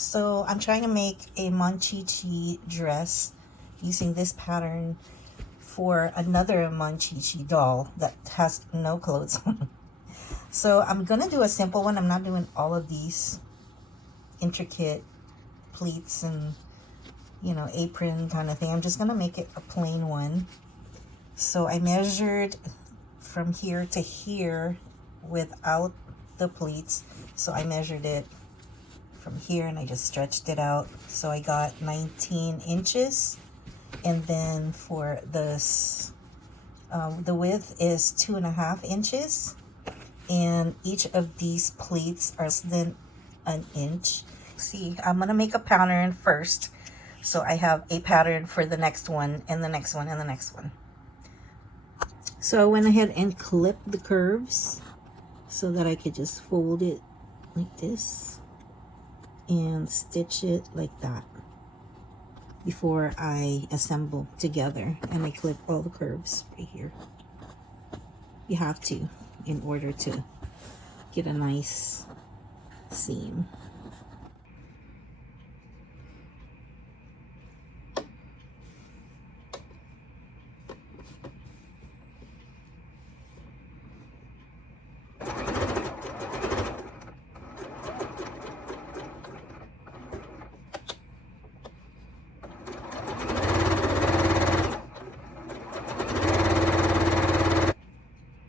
So I'm trying to make a Monchhichi dress using this pattern for another Monchhichi doll that has no clothes on. So I'm gonna do a simple one. I'm not doing all of these intricate pleats and, you know, apron kind of thing. I'm just gonna make it a plain one. So I measured from here to here without the pleats. So I measured it from here and I just stretched it out. So I got 19 inches. And then for this, the width is 2.5 inches. And each of these pleats are less than an inch. See, I'm gonna make a pattern first. So I have a pattern for the next one and the next one and the next one. So I went ahead and clipped the curves so that I could just fold it like this and stitch it like that before I assemble together. And I clip all the curves right here. You have to in order to get a nice seam.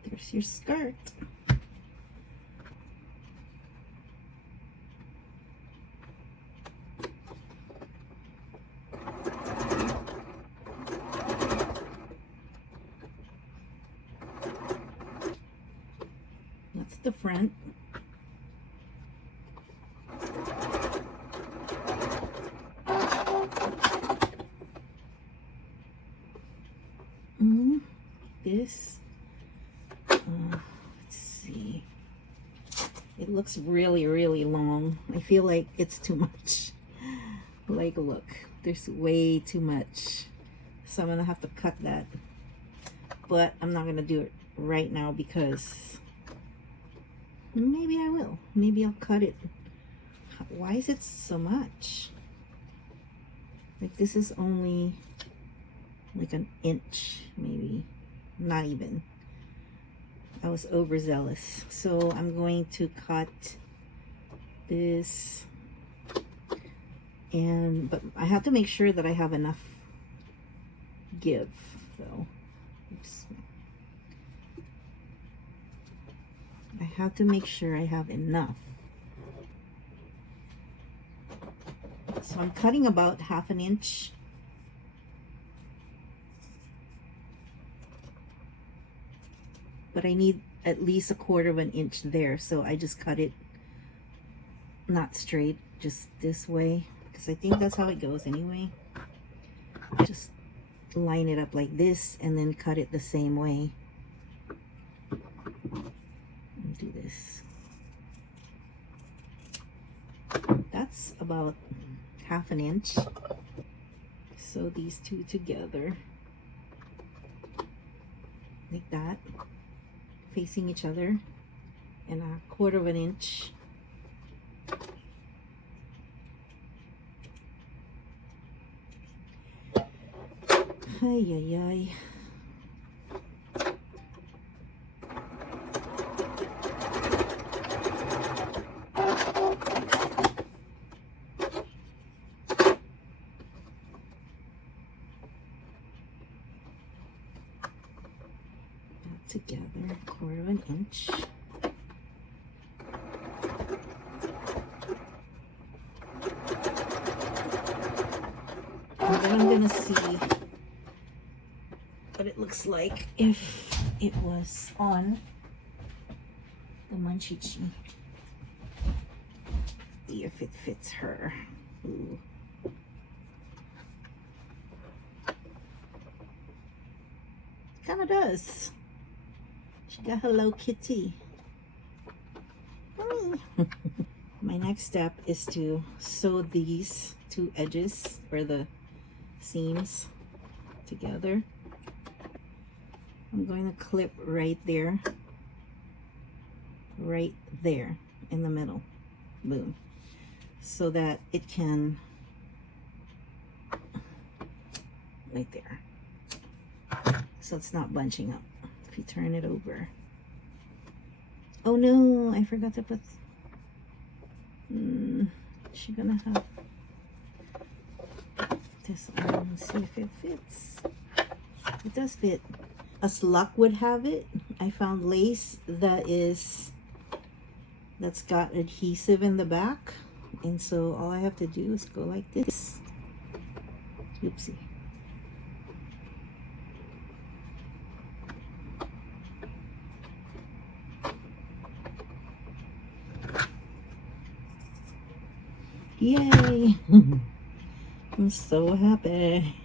There's your skirt. That's the front. This. Let's see. It looks really, really long. I feel like it's too much. Like, look, there's way too much. So I'm gonna have to cut that. But I'm not gonna do it right now because maybe I will. Maybe I'll cut it. Why is it so much? Like, this is only like an inch, maybe. Not even. I was overzealous. So I'm going to cut this, but I have to make sure that I have enough give. So oops. I have to make sure I have enough. So I'm cutting about 1/2 inch. But I need at least 1/4 inch there, so I just cut it not straight, just this way, because I think that's how it goes anyway. Just line it up like this and then cut it the same way. Do this. That's about 1/2 inch. So these two together like that, facing each other, and 1/4 inch. Ay, ay, ay. Together, 1/4 inch. And then I'm gonna see what it looks like if it was on the Monchhichi. See if it fits her. Ooh. Kinda does. She got Hello Kitty. My next step is to sew these two edges, or the seams, together. I'm going to clip right there in the middle. Boom. so that it can, right there, so it's not bunching up if you turn it over. Oh no, I forgot to put, is she gonna have this on? Let's see if it fits. It does fit. As luck would have it, I found lace that's got adhesive in the back, and so all I have to do is go like this. Oopsie. Yay! I'm so happy.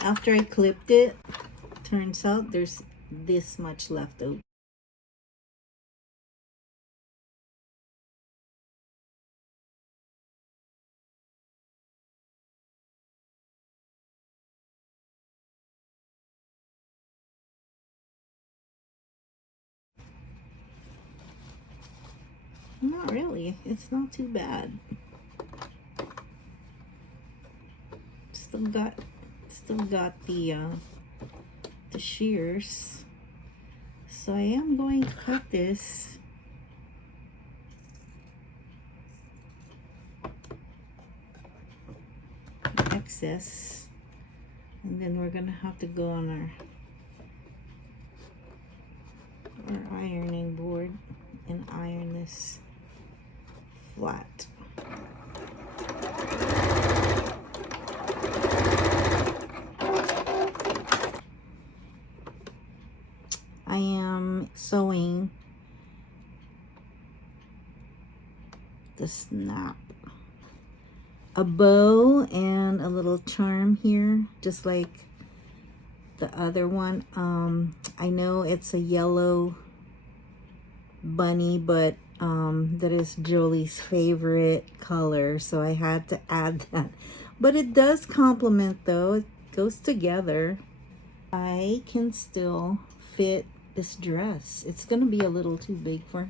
After I clipped it, turns out there's this much left over. Not really. It's not too bad. Still got the shears. So I am going to cut this. Excess, and then we're gonna have to go on our ironing board and iron this flat. I am sewing the snap, a bow and a little charm here, just like the other one. I know it's a yellow bunny, but that is Jolie's favorite color, so I had to add that. But it does complement, though. It goes together. I can still fit this dress. It's gonna be a little too big for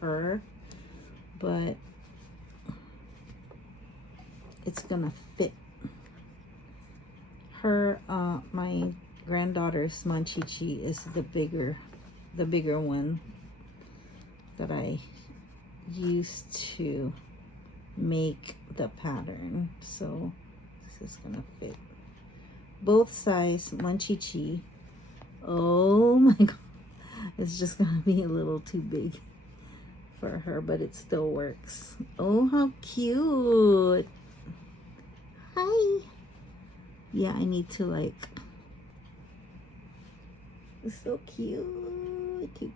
her, but it's gonna fit her. My granddaughter's Monchhichi is the bigger one that I used to make the pattern, so this is gonna fit both size Monchhichi. Oh my god, it's just gonna be a little too big for her, but it still works. Oh, how cute. Hi. Yeah, I need to it's so cute. Cute.